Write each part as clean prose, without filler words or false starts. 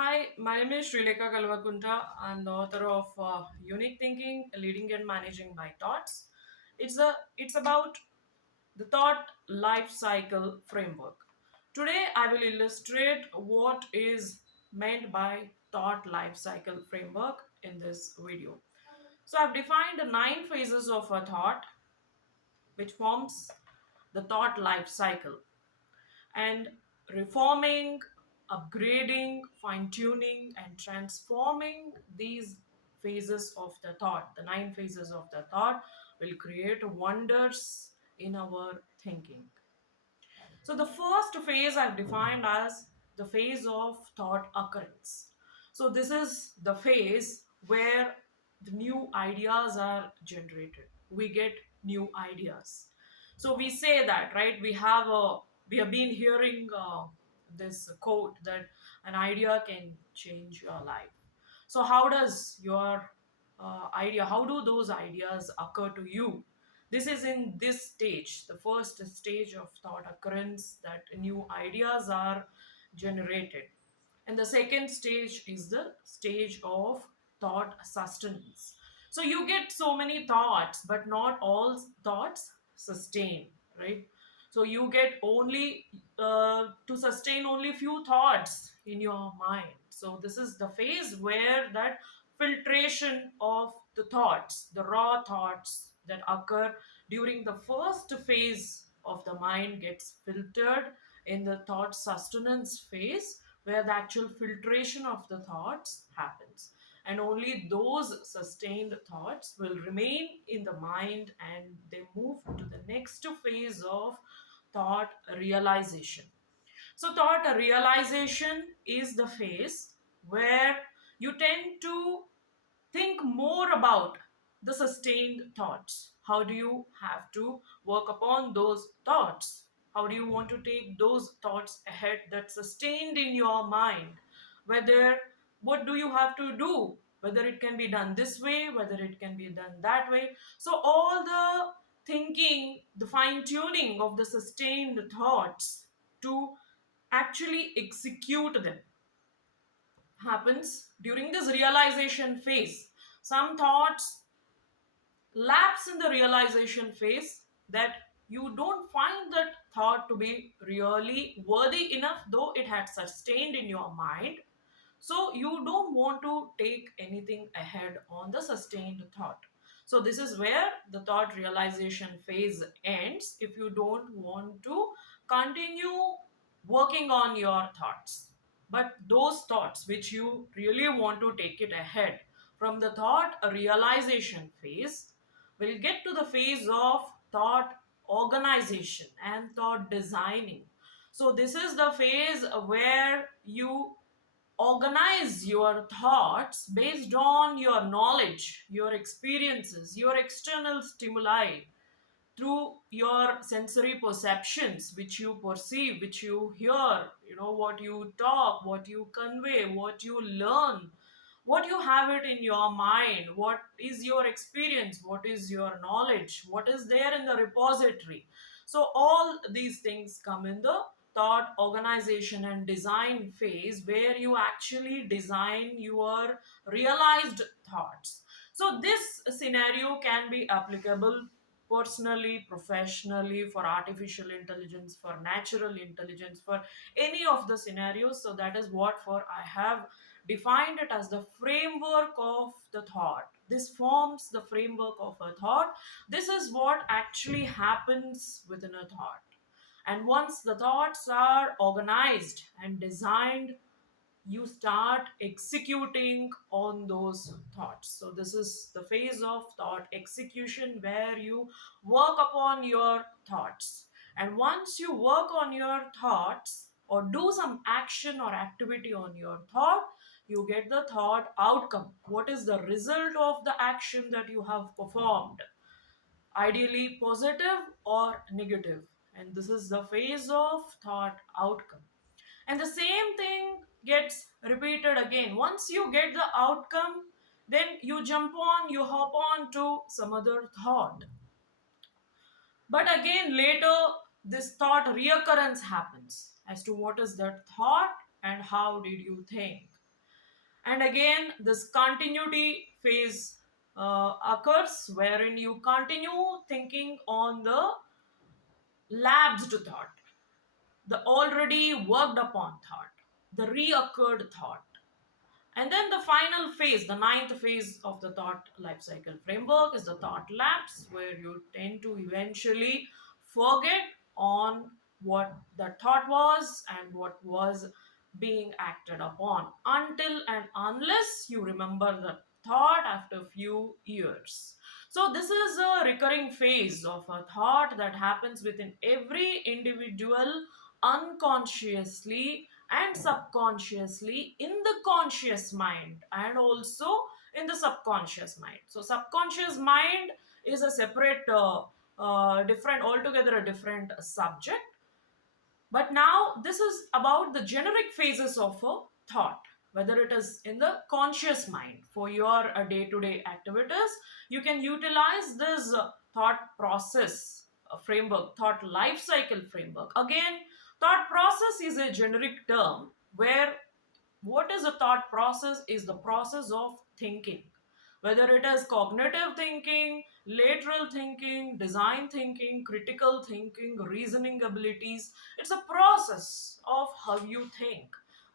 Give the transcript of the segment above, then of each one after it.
Hi, my name is Srilekha Kalvakunta. I'm the author of Unique Thinking, Leading and Managing My Thoughts. It's about the thought life cycle framework. Today, I will illustrate what is meant by thought life cycle framework in this video. So, I've defined the 9 phases of a thought, which forms the thought life cycle, and reforming, upgrading, fine tuning, and transforming these phases of the thought, the 9 phases of the thought, will create wonders in our thinking. So, the first phase I've defined as the phase of thought occurrence. So, this is the phase where the new ideas are generated. We get new ideas. So, we say that, right? We have been hearing this quote that an idea can change your life. So, how does your how do those ideas occur to you? This is in this stage, the first stage of thought occurrence, that new ideas are generated. And the second stage is the stage of thought sustenance. So you get so many thoughts, but not all thoughts sustain, right? So you get only to sustain only few thoughts in your mind. So this is the phase where that filtration of the thoughts, the raw thoughts that occur during the first phase of the mind, gets filtered in the thought sustenance phase, where the actual filtration of the thoughts happens, and only those sustained thoughts will remain in the mind, and they move to the next phase of thought realization. So, thought realization is the phase where you tend to think more about the sustained thoughts. How do you have to work upon those thoughts? How do you want to take those thoughts ahead that sustained in your mind? Whether what do you have to do? Whether it can be done this way, whether it can be done that way. So, all the thinking, the fine tuning of the sustained thoughts to actually execute them happens during this realization phase. Some thoughts lapse in the realization phase, that you don't find that thought to be really worthy enough, though it had sustained in your mind. So you don't want to take anything ahead on the sustained thought. So this is where the thought realization phase ends, if you don't want to continue working on your thoughts. But those thoughts which you really want to take it ahead, from the thought realization phase, will get to the phase of thought organization and thought designing. So this is the phase where you organize your thoughts based on your knowledge, your experiences, your external stimuli, through your sensory perceptions, which you perceive, which you hear, what you talk, what you convey, what you learn, what you have it in your mind, what is your experience, what is your knowledge, what is there in the repository. So all these things come in the thought organization and design phase, where you actually design your realized thoughts. So this scenario can be applicable personally, professionally, for artificial intelligence, for natural intelligence, for any of the scenarios. So that is what for I have defined it as the framework of the thought. This forms the framework of a thought. This is what actually happens within a thought. And once the thoughts are organized and designed, you start executing on those thoughts. So this is the phase of thought execution, where you work upon your thoughts. And once you work on your thoughts, or do some action or activity on your thought, you get the thought outcome. What is the result of the action that you have performed? Ideally positive or negative. And this is the phase of thought outcome. And the same thing gets repeated again. Once you get the outcome, then you jump on, you hop on to some other thought. But again, later, this thought reoccurrence happens as to what is that thought and how did you think. And again, this continuity phase occurs wherein you continue thinking on the lapsed thought, the already worked upon thought, the reoccurred thought. And then the final phase, the ninth phase of the thought life cycle framework is the thought lapse, where you tend to eventually forget on what the thought was and what was being acted upon until and unless you remember the thought after few years. So this is a recurring phase of a thought that happens within every individual unconsciously and subconsciously in the conscious mind and also in the subconscious mind. So subconscious mind is a separate different, altogether a different subject. But now this is about the generic phases of a thought, whether it is in the conscious mind for your day-to-day activities. You can utilize this thought process framework, thought life cycle framework. Again, thought process is a generic term where what is a thought process is the process of thinking, whether it is cognitive thinking, lateral thinking, design thinking, critical thinking, reasoning abilities. It's a process of how you think.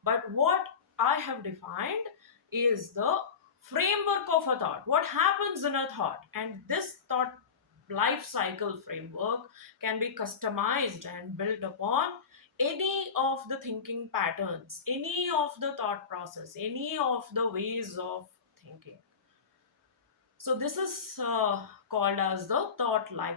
But what I have defined is the framework of a thought, what happens in a thought. And this thought life cycle framework can be customized and built upon any of the thinking patterns, any of the thought process, any of the ways of thinking. So this is called as the thought life